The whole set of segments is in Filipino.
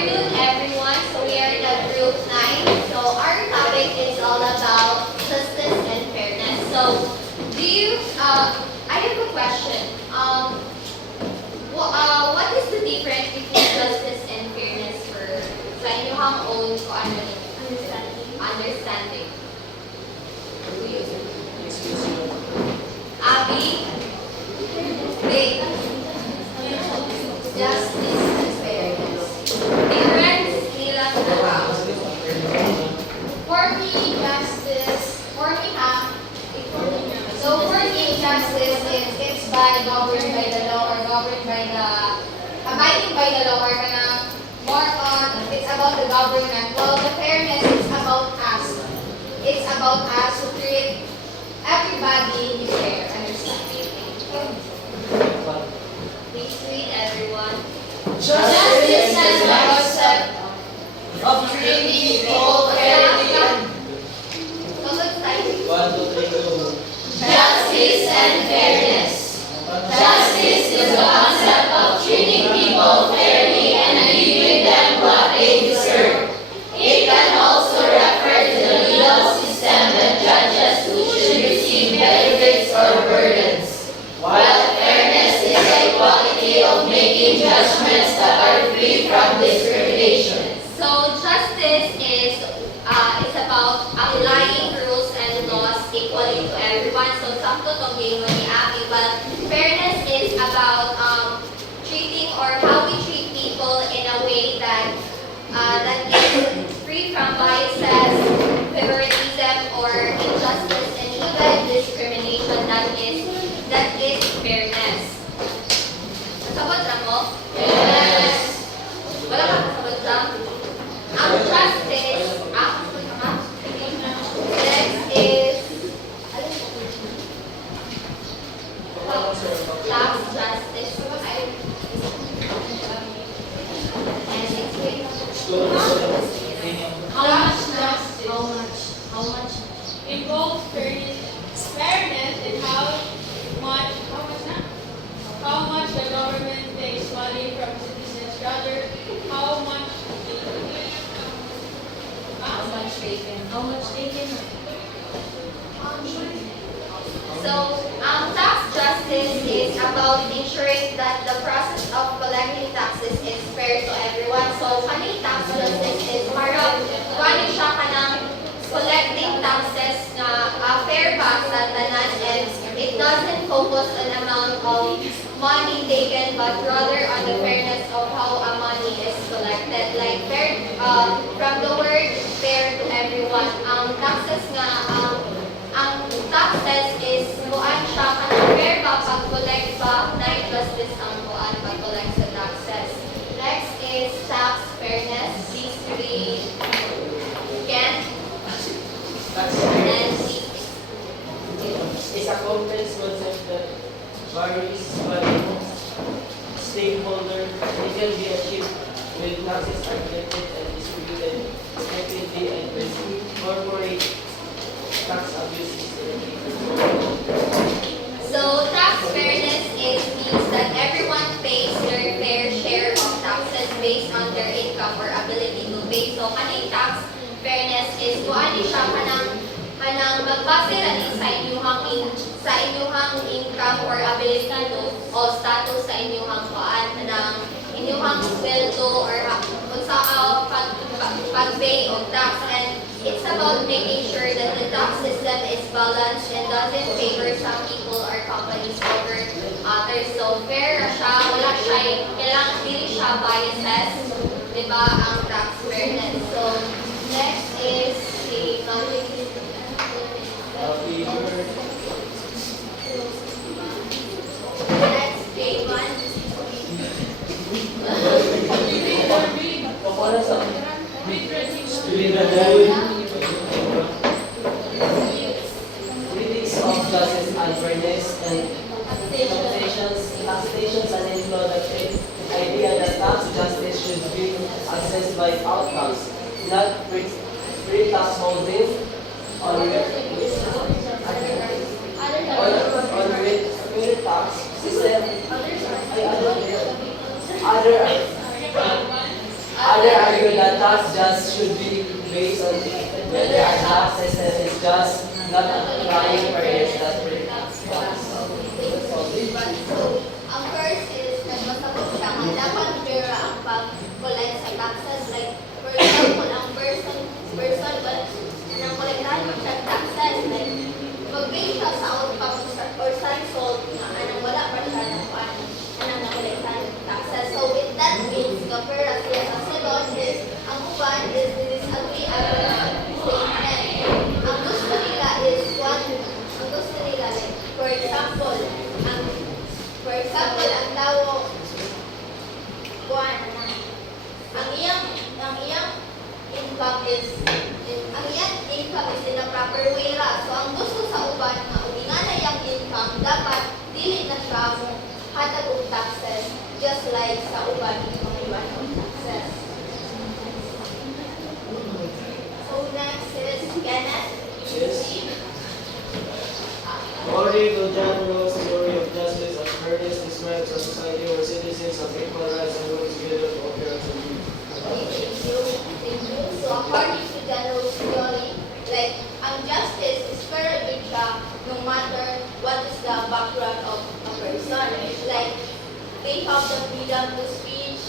afternoon, everyone. So we are in the group 9. So our topic is all about justice and fairness. So I have a question. What is the difference between justice and fairness for sa inyong own understanding? Abby? Wait. Justice and fairness. Difference nila sa For me, justice is it's governed by the law or governed by the abiding by the law or more on it's about the government. While the fairness is about us. It's about us to treat everybody fair. Understand? Please read everyone. Justice is the concept of treating people fairly and justice and fairness. Justice is the concept of treating people fairly and giving them what they deserve. It can also refer to the legal system that judges who should receive benefits or burdens, while fairness is the equality of making judgments that are free from discrimination. So justice is about applying rules and laws equally to everyone. So sakto tong game ni Abby. But fairness is about treating or how we treat people in a way that that is free from biases, favoritism, or injustice, and even discrimination. That is fairness. Sabot lang mo? Yes. Wala ka kasabot lang? Ang justice, next is tax justice. And explain. How much justice? How much? Involves fairness in how much the government takes money from citizens, rather how much taken. So, tax justice is about ensuring that the process of collecting taxes is fair to everyone. So, kaning tax justice is parang kung siya kanang collecting taxes na fair ba sa tanan, and it doesn't focus on amount of money taken but rather on the fairness of how money is collected. Like fair, from the word fair to everyone. Ang taxes is kuan siya kanang fair ba pag-collect ba, na justice ang kuan pag-collect sa taxes. Next is tax fairness. These three can and see. It's a complex concept that varies by stakeholder. It can be achieved when taxes are collected and distributed effectively and when corporate tax abuse is eliminated. So tax fairness means that everyone pays their fair share of taxes based on their income or ability to pay. So kaning tax fairness is kuan siya kanang magbase ra ni sa inyong income or ability to o status sa inyong kuan kanang inyong sweldo or unsa pag-pay of tax, and it's about making sure that the tax system is balanced and doesn't favor some people or companies over others. So fair ra siya, wala siya kailangan dili siya biases, di ba, ang tax fairness. So next is the next big one. Critics of justice and fairness and taxations and employment idea that tax justice should be assessed by outcomes, not pre-tax holding on tax system. Other Others argue that tax just should be based on whether our tax system is just, not applying fairness that So, ang first is, nagbasabot siya nga dapat fair ang pag-collect sa taxes. Like, for example, ang person ba, nang kolektahan mo siya taxes, like, mag-base siya sa outcome or salt na anong wala pa siya ng anong nakolektahan ng taxes. So, with that means, kapag siya sa silon is, ang uban is disagree about statement. Ang gusto nila is one, ang gusto nila, like, for example, ang tao, ang iyang income is in a proper way ra. So, ang gusto sa uban nga, umingan na yung income, dapat dili na siya mo hatag og taxes, just like sa uban yung mga iwan ng taxes. So, next is Kenneth. Yes. According to John Rawls' theory of justice and fairness, describes a society where citizens have equal rights and work together to operate as a group. Thank you. So, according to general theory, like, ang justice is fair din siya no matter what is the background of a person. Like, they have the freedom to speech.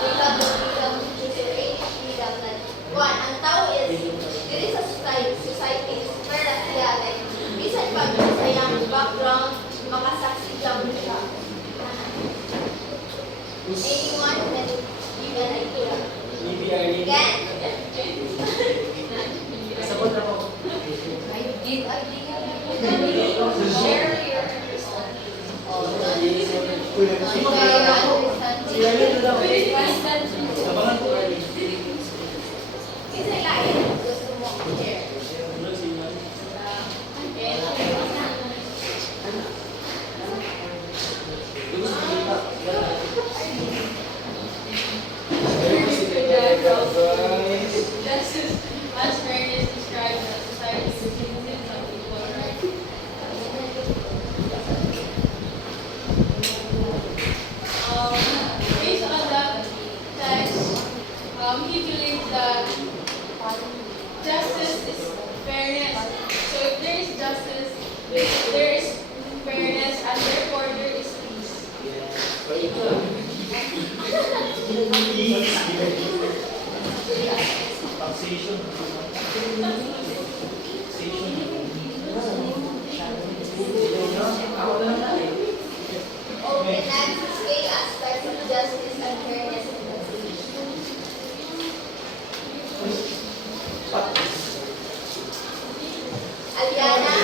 They have the freedom to choose their age, freedom. Like, one, ang tao is, there is a society is fair na siya. Like, bisan pa sa iyang background, makasaksi siya mo siya. Anyone can give an idea? Can? Sabot ako. Give idea. Share your understanding. Sabangan ko kali. Kasi lain, gusto mo share. Justice as fairness describes a society with citizens of equal rights. Based on the text, he believes that justice is fairness. So if there is justice, there is fairness, and therefore there is peace. Taxation. Okay, next is eight aspects of justice and fairness in taxation. Aliana?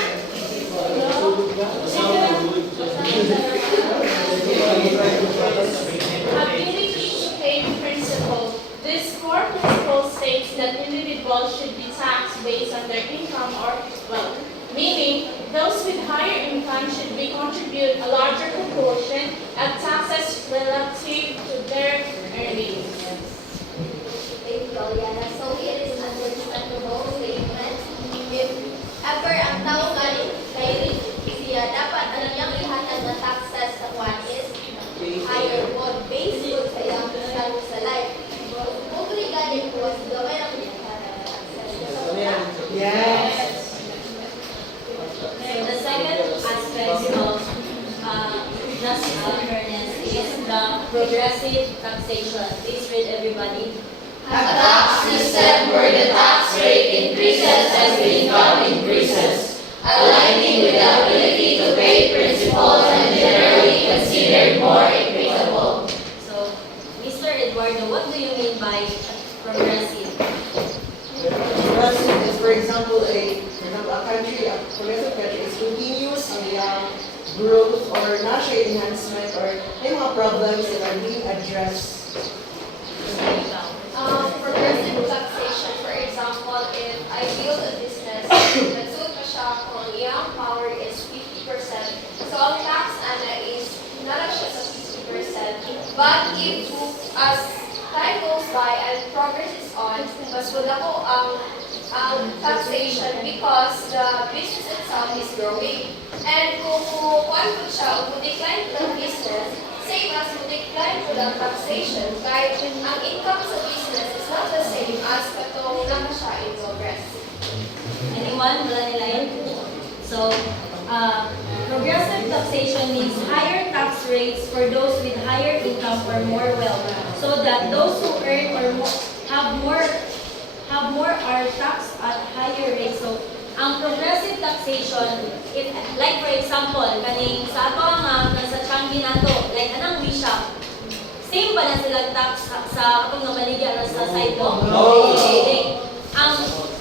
Ability to pay principle. This core principle states that individuals should be taxed based on their income or wealth, meaning those with higher income should be contribute a larger proportion of taxes relative to their earnings. Thank you, Aliana. So it is understandable statement. If ever ang tao galing kay rich siya, dapat ang iyang ihatag na taxes sa kwan is higher po, based po sa iyang status sa life. Kung galing po, gawin ang iyang taxes. Yes. So the second aspect of justice and fairness is the progressive taxation. Please read everybody. A tax system where the tax rate increases as the income increases, aligning with the ability to pay principles and generally considered more equitable. So, Mr. Eduardo, what do you mean by progressive? Progressive is, for example, a country, a progressive country is continuous on the growth or national enhancement or may mga problems that are being addressed. Progressive taxation, for example, if I build a business, nagsuot pa siya kung iyang power is 50%. So, ang tax ana is nara siya sa 50%. But if as time goes by and progress is on, mas wala ko ang taxation because the business itself is growing. And kung kuwan ko siya, kung decline ng business, same as kung the taxation, kaya ang income sa business is not the same as katong naka siya in progress. Anyone? Wala nila yun? So, progressive taxation means higher tax rates for those with higher income or more wealth, so that those who earn or have more are taxed at higher rates. So, ang progressive taxation, if, like for example, kaning sa ato nga nasa Changi nato, like anang we shop, same ba na silang tax sa atong namaligya sa sidewalk? No. Okay.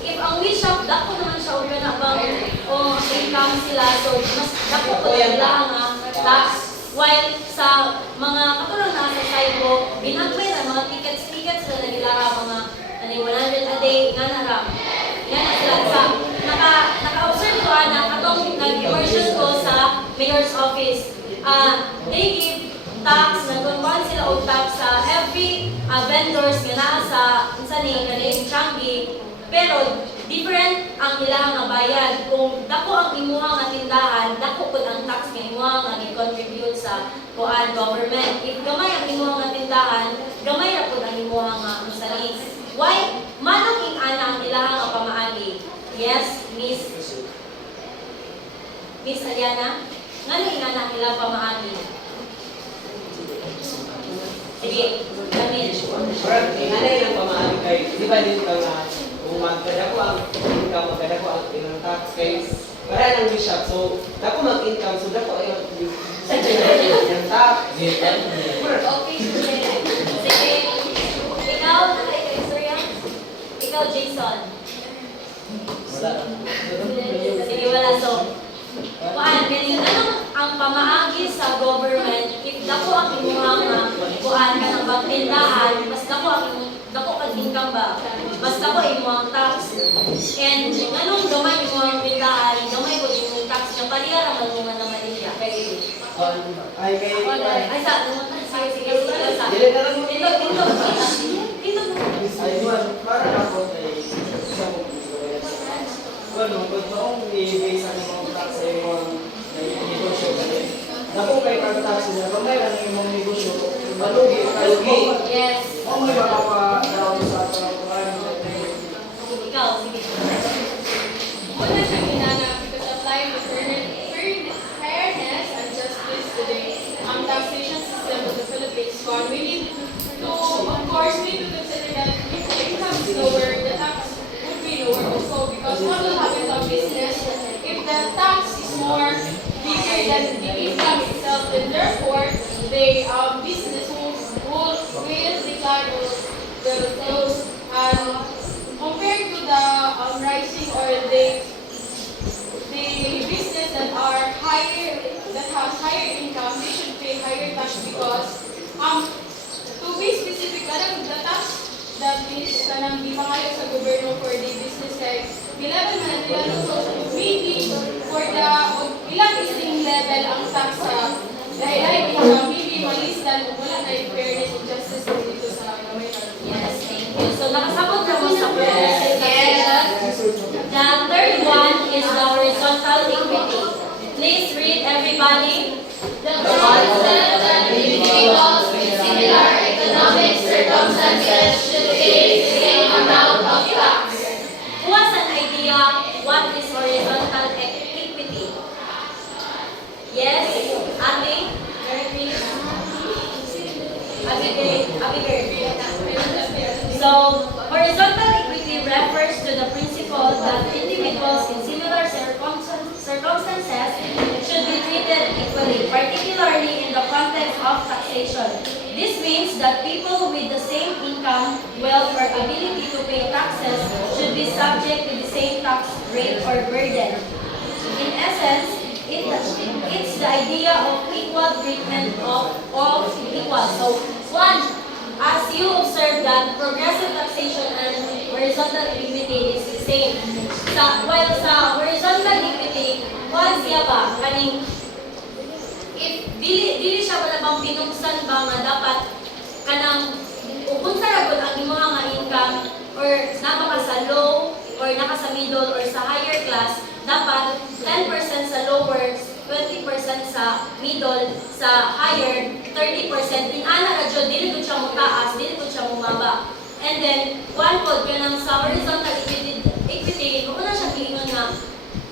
If ang we shop, dako naman siya o na bang o income sila, so mas dako po nila ang tax. While sa mga katulong na sa sidewalk, binagway na mga tickets na nila mga 100 a day nga na sila sa naka-observe ko na katong nag-immersion ko sa mayor's office. They give tax, nagkuhan sila og tax sa every vendors nga naa sa kaning Changi, pero different ang ilang nga bayad. Kung dako ang imuha nga tindahan, dako pud ang tax nga imuha nga gi-contribute sa government. If gamay ang imuha nga tindahan, gamay ra pud ang imuha nga usali. Why? Manang ana ang ilang nga pamaagi. Yes, Miss Aliana? Ngano ingana ang ilang pamaagi? Sige, Camille. Parang inanay lang pamaagi kay, di ba din ka nga, kung magkada ko ang income, magkada ko ang ilang tax kay, para ng bishop, so, dako mag-income, so dako ay yung tax. Okay, Sige, ikaw, istorya? Ikaw, Jason. Sige, wala. So, kanina ang pamaagi sa government, if dako ang imuhang ka ng pagtindahan, mas dako ang income ba? Mas dako imuhang tax. And anong gamay imuhang tindahan, gamay ko imuhang tax niya, paliara man mo nga naman niya. Ay, kay, Ay, sige, sa. dili na lang mo. Dito. Ay, Juan, para ako kay, sa mo, bueno, kung noong i-base ang mga tax sa mga negosyo, dako kay pag-tax niya, kamay lang yung mga negosyo, malugi. Yes. Ang may makapa-down sa pagkakuhan. Ikaw, sige. Una siya ginana because applying the fairness and justice today, ang taxation system of the Philippines, we need to, of course, we need to consider that if the income is lower, the tax would be lower also, because what will happen to a business if the tax is more bigger than the income itself, then therefore the business will decline those compared to the rising or the business that are higher, that has higher income, they should pay higher tax because to be specific, the tax that is kanang di pangayo sa gobyerno for the business kay gilaban man nila so maybe for the ilang ising level ang tax sa dahil income maybe malis than wala na yung fairness and justice dito sa gamay na. Yes, thank you. So, nakasabot na mo sa progressive taxation. The third one is the horizontal equity. Please read, everybody. The concept that individuals with similar economic circumstances should pay the same amount of tax. Who has an idea what is horizontal equity? Yes? Ate? Very please. Abigail. So, horizontal equity refers to the principle that individuals in similar circumstances should be treated equally, particularly in the context of taxation. This means that people with the same income, wealth, or ability to pay taxes should be subject to the same tax rate or burden. In essence, it's the idea of equal treatment of all equal. So, one, as you observe that progressive taxation and horizontal equity is the same. While sa horizontal equity, one siya ba? Kaning, if dili siya wala bang pinuksan ba nga dapat kanang upunsa ra gud ang imong nga income or naba ka sa low or naka sa middle or sa higher class, dapat 10% sa lower 20% sa middle, sa higher, 30%. Inana ra jud dili gud siya mo taas, dili gud siya mo maba. And then, one pod kanang sa horizontal equity, muna siya giingon nga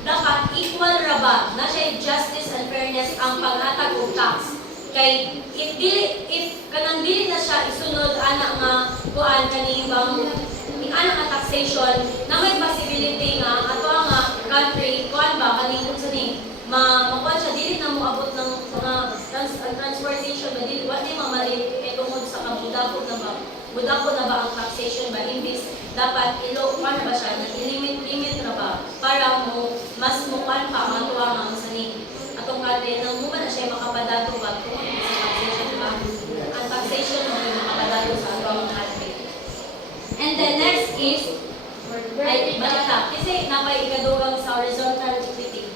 dapat equal ra ba na siya justice and fairness ang paghatag og tax. Kay if kanang dili na siya isunod ana nga kuan kani bang ana nga taxation na may possibility nga ato nga country kuan ba kani kung sa ni makuha siya dili na moabot ng mga transportation ba dili wa ni mamali tungod sa kabudako na ba budako na ba ang taxation ba imbis dapat ilo kuan ba siya na limit ra ba para mo mas mukuan pa ang ato nga sa ni atong country nang mo na siya makapadato ba kung sa taxation ba ang taxation mo makapadato sa atong country. And the next is balita kasi napay ikadugang sa horizontal equity.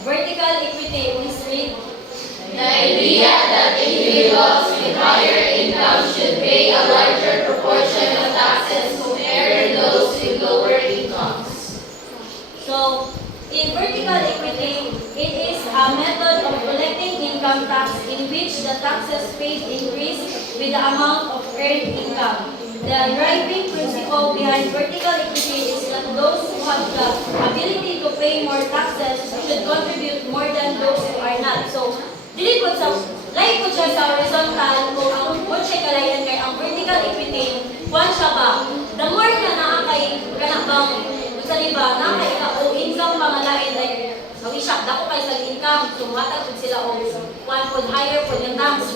Vertical equity, please read. The idea that individuals with higher income should pay a larger proportion of taxes compared to those with lower incomes. So, in vertical equity, it is a method of collecting income tax in which the taxes paid increase with the amount of earned income. The driving principle behind vertical equity is that those who have the ability to pay more taxes should contribute more than those who are not. So, dili po sa lahi po siya sa horizontal kung ang po siya kalayan kay ang vertical equity, kuwan siya ba? The more na naakay kanabang sa liba, naakay ka o income pangalain like sabi siya, dako kay sa income, sumatag po sila o kuwan po higher po yung tax.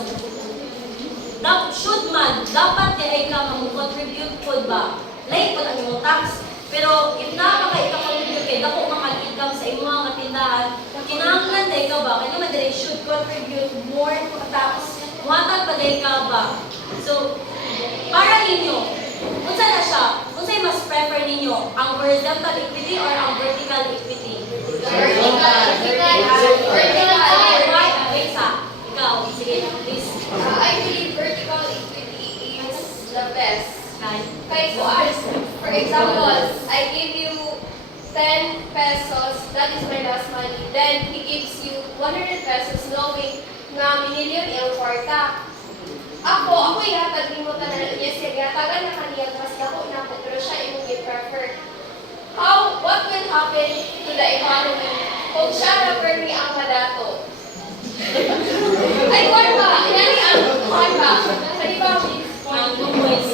Should man, dapat di ay ka mag-contribute po ba? Lahi po ang iyong tax. Pero if nakakay ka contribute kay dako makag-income sa iyong mga tindahan, kinahanglan day ka ba? Kaya naman dili should contribute more to tax. Muhatag pa day ka ba? So, para ninyo, unsa na siya? Unsay mas prefer ninyo? Ang horizontal equity or ang vertical equity? Why? Sa ikaw, sige, please. I believe vertical equity is the best. Kay. Kay kuan, for example, I give you 10 pesos, that is my last money. Then he gives you 100 pesos knowing nga minilyon iyang kwarta. Ako ihatag nimo tanan niya siya gihatagan na kaniya mas dako na ako pero siya imong gi-prefer. What will happen to the economy kung siya na permi ang madato? Ay, kuwan ba? Inani ang kuwan ba? Kani ba,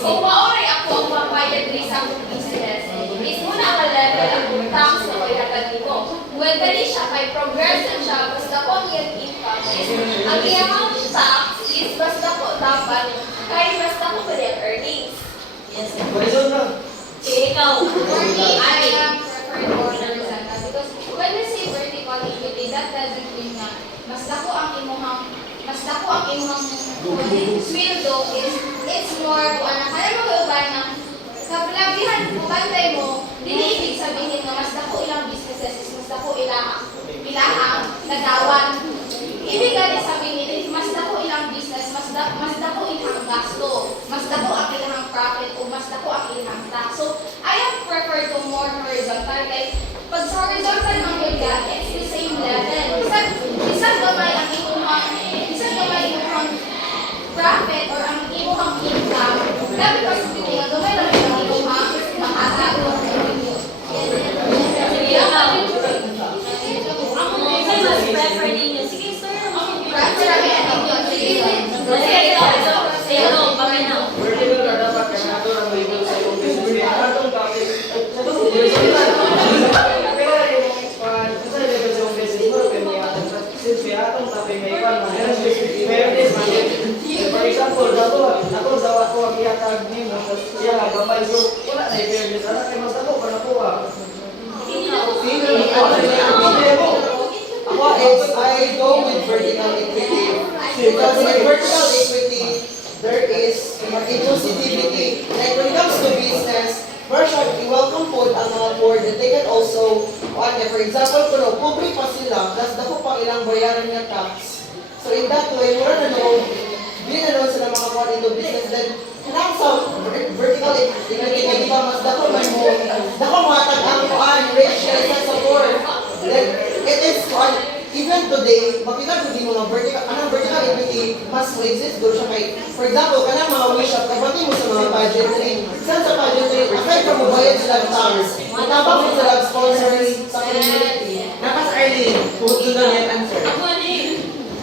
kung maoray ako ang mapayag rin sa akong business, is muna ang level akong tax na ko ihatag nimo. When dali siya, kay progressive siya, basta ko ang iyang income is, ang iyang tax is basta ko dapat, kay basta ko pa rin earnings. Yes. Horizontal. Sige, ikaw. For me, I prefer horizontal because when we say vertical equity, that doesn't mean na mas dako ang imong sweldo is it's more kung ano kaya mo kauban na kapalabihan kung bantay mo dili ibig sabihin nga mas dako ilang businesses is mas dako ilang nagawan. Ibig sabihin is mas dako ilang business mas dako ilang gasto, mas dako ang ilang profit o mas dako ang ilang tax. So I have preferred to more horizontal kay pag sa horizontal ng area, it's the same level. Isang gamay ang imuhang profit or ang imuhang income. Dami kasi hindi nga gamay lang ang imuhang makatago sa inyo. Sige, ikaw. Unsay mas prefer ninyo? Sige, sir. Marami ang inyo. Sige, ikaw. Sige, paminaw. Vertical ka dapat kaya nato ang label sa iyong business. Kaya atong bakit sa itong horizontal. Pero yung sa label sa iyong business mo, kaya may atong since may atong tapay may iwan, mayroon fairness, for example, nato sa ako ang iatag nimo, siya nga gamay, so wala na fairness. Anak kay mas ako para po I go with vertical equity because in vertical equity there is inclusivity. Like when it comes to business, Marshall, i-welcome po ang mga board that they can also, for example, kung public pa sila, plus dako pang ilang bayaran nga tax. So in that way, mura na noon, hindi na noon sila mga kuha into business. Then, kailangan sa vertical equity, di ba, mas dako may mo, dako mga tag-ang kuhaan, rich, sa support. It is one, even today, makita ko din mga vertical equity mas exist doon siya kay, for example, kanang mga wish up, kapati mo sa mga pageantry. Saan sa pageantry, aside from bayad sila tax, matabang mo sila sponsors sa community. Nakas Arlene, kung doon yan answer. Ako din.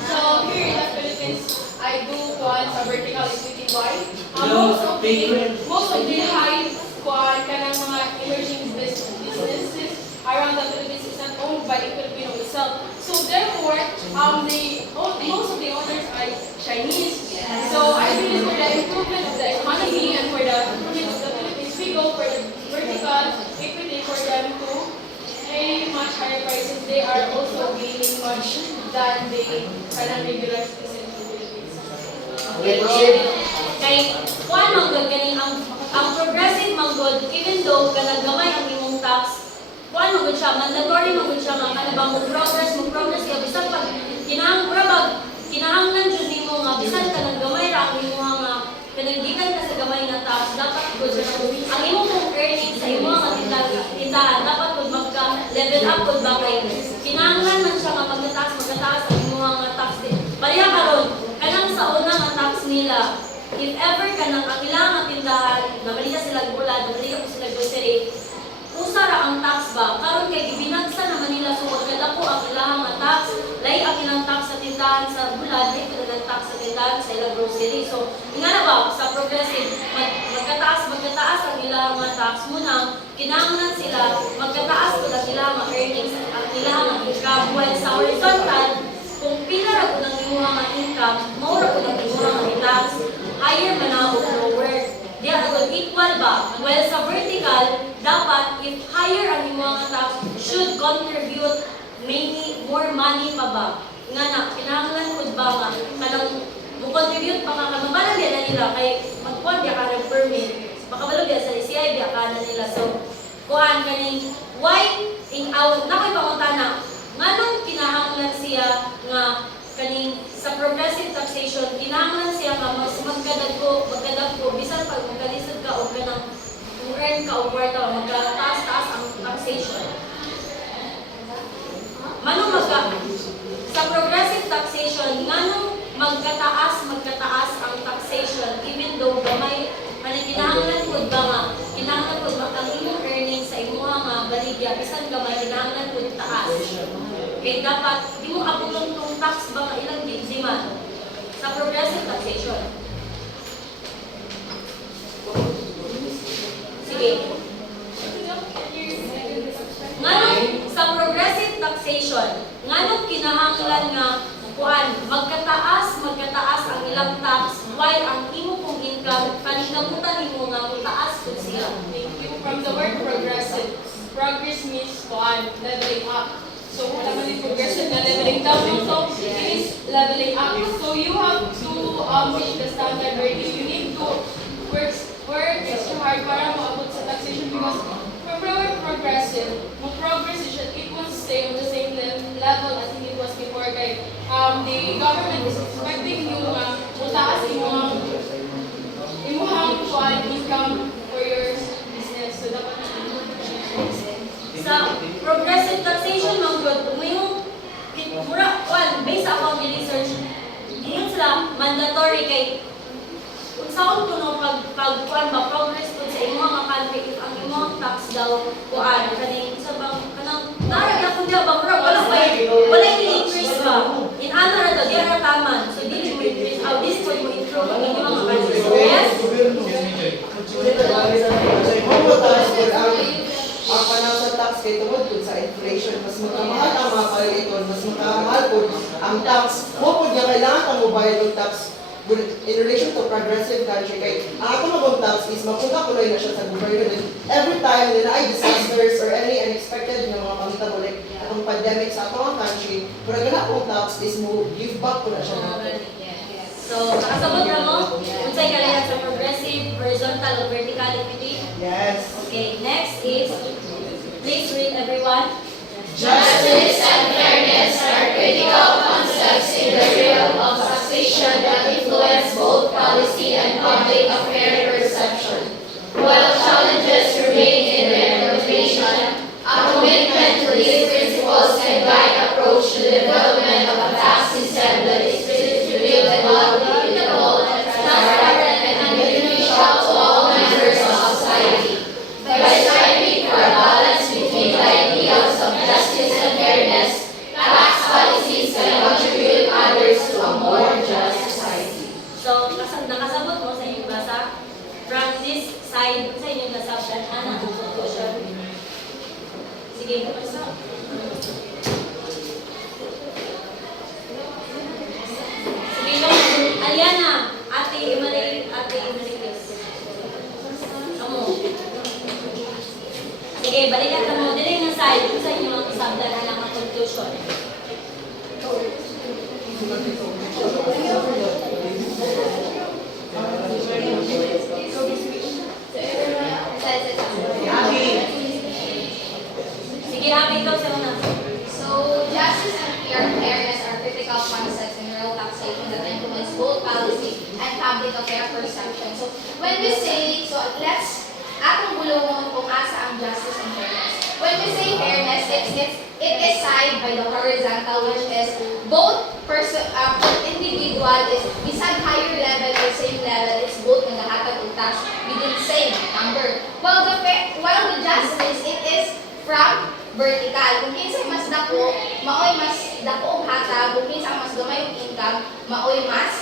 So here in the Philippines, I do kuan sa vertical equity why. Most of the high kuan kanang mga emerging businesses around the Philippines is not owned by the Filipino itself. So therefore, most of the owners are Chinese. So I believe for the improvement of the economy and for the improvement of the Philippines, we go for the vertical equity for them to pay much higher prices. They are also gaining much than the regular citizens in the Philippines. Kay kuan manggod kani ang progressive manggod even though kanaggamay ang imong tax kuan manggod siya mandatory manggod siya nga kana ba mo progress ka bisan pag kinahanglan jud nimo nga bisan kanaggamay ra ang imong nga kanaggikan ka sa gamay nga tax dapat gud siya ang imong earnings sa imong nga tindahan dapat gud magka level up gud ba kay kinahanglan man siya nga magtaas ang imong nga tax din pareha karon kanang sa una nga tax nila. If ever ka nang ang ilang nga tindahan, nabali ka sila gulad, nabali ka sila grocery, usa ra ang tax ba? Karon kay gibinagsa naman nila so magkadako ang ilang nga tax, lay ang ilang tax sa tindahan sa gulad, lay ang tax sa tindahan sa ilang grocery. So, ingana ba sa progressive, magkataas ang ilang nga tax muna, kinahanglan sila magkataas ko ang ilang nga earnings, ang ilang nga income, while sa horizontal, kung pila ra ko ng imuha nga income, maura ko ng imuha nga tax, higher man na o lower. Di agad equal ba? While sa vertical, dapat if higher ang imuha nga tax, should contribute more money pa ba? Nga na, kinahanglan ko ba nga, kanang mo-contribute pa nga, mabalog yan na nila, kay magkuhan biya ka ng permit, makabalog yan sa DCI, biya ka na nila. So, kuhan kaning, why, nakoy pangutana, nga nung kinahanglan siya nga kaning sa progressive taxation kinahanglan siya nga mas magkadagko bisan pag magkalisod ka o kanang earn ka o kwarta magkataas-taas ang taxation. Manong sa progressive taxation nganong magkataas ang taxation even though gamay kinahanglan pud ba nga kinahanglan pud ang imong earnings sa imong nga baligya bisan gamay kinahanglan pud taas. Kaya dapat, di mo abulong itong tax ba nga ilang demand sa progressive taxation. Sige. Nganong sa progressive taxation, nganong kinahanglan nga kuan magkataas ang ilang tax while ang imo kong income paningkamutan nimo nga mutaas pud siya. Thank you. From the word progressive, progress means kuan leveling up. So, kung naman yung progression na leveling down, so it is leveling up. So, you have to reach the standard where you need to work extra hard para maabot sa taxation because when we're progressive, progress it will stay on the same level as it was before. Kaya, the government is expecting you mutaas imuhang income for your business. So, dapat sa progressive taxation manggod umayong based sa akong research diyon sila mandatory kay unsaon kuno pag progress pud sa imong mga country if ang imong tax daw kuan kaning sa bang kanang dara kun diya ba wala increase ba in ano ra daw diya ra taman so dili mo increase how this would mo improve ang imong mga country yes ang panahon sa tax kay tungod sa inflation, mas makamahal ang mga kaliliton, mas makamahal po ang tax. Mo po niya kailangan kang mobile ng tax in relation to progressive country. Kay ang ato magong tax is mapunta kuloy na siya sa gobyerno. Every time na ay disasters or any unexpected na mga pangitabo like atong pandemic sa atong country, kung nagana akong tax is mo give back ko na siya natin. so nakasabot ra mo unsay kalayan sa progressive horizontal o vertical equity. Yes. Okay, next is, please read everyone. Justice and fairness are critical concepts in the realm of taxation that influence both policy and public affair perception. While challenges remain in their implementation, a commitment to these principles nakasabot mo sa inyong basa from this side sa inyong nasabtan ana ang conclusion. Sige, basa. Sige, Aliana, ate Imalay, please. Amo. Sige, balikan ka mo. Dili nga side kung sa inyong nasabtan ana ang conclusion. Sige, Abi, ikaw sa una. So, justice and fairness are critical concepts in rural taxation that influence both policy and public affair perception. So, when we say, so let's, atong bulungon kung asa ang justice and fairness. When we say fairness, it is side by the horizontal, which is both individual is bisag higher level or same level is both nga lahat ng tax within same number. While the justice, it is from vertical. Kung kinsa mas dako, maoy mas dako ang hatag. Kung kinsa mas gamay ang income, maoy mas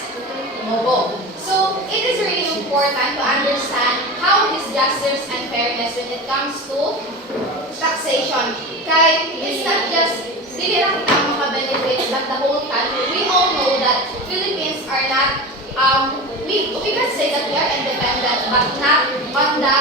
mobo. So, it is really important to understand how is justice and fairness when it comes to taxation. Kay, it's not just dili lang kita maka-benefit but the whole country. We all know that Philippines are not, we can say that we are independent but not on the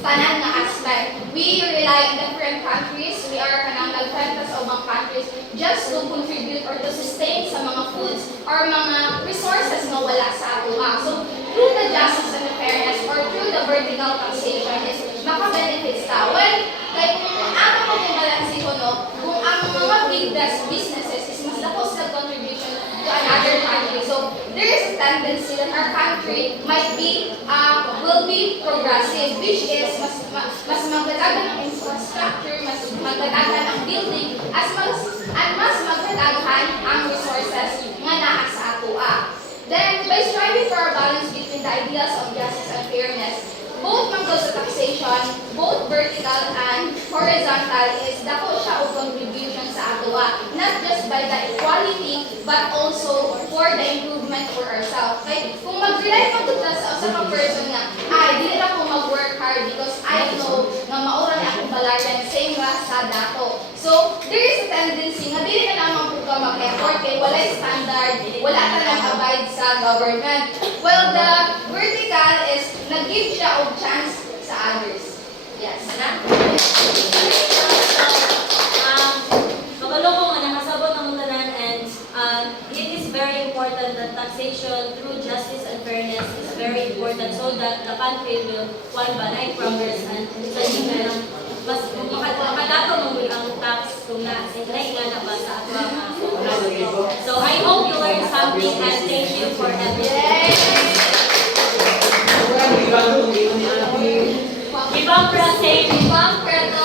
tanan na aspect. We rely on different countries. We are kanang nagkwenta sa ubang countries just to contribute or to sustain sa mga foods or mga resources na wala sa ato. So, through the justice and the fairness or through the vertical taxation is maka-benefits ta. Well, kay kung ano ko kung balansi ko, no, kung ang mga biggest businesses is mas lapos na contribution to another country. So, there is a tendency that our country might be, will be progressive, which is mas magdadagan ang infrastructure, mas magdadagan ang building, at mas magdadagan ang resources nga naa sa ato. Then, by striving for a balance between the ideals of justice and fairness, both manggo sa taxation, both vertical and horizontal is dako siya og contribution sa ato, not just by the equality but also for the improvement for ourselves. Kay kung mag-rely pa gud sa usa ka person nga dili ra ko mag-work hard because I know nga maura na akong balaryan same ra sa dato. So there is a tendency nga dili na naman po ka mag-effort kay walay standard, wala ka nang abide sa government. Well, the vertical is nag-give siya og chance sa others. Yes. Mabaloko nga nakasabot ang mutanan and it is very important that taxation through justice and fairness is very important so that the country will banay progress and sa nga mas makadato mo ang tax kung na ba sa ato. So I hope you learned something and thank you for everything. Ibang prase, Ibang preto.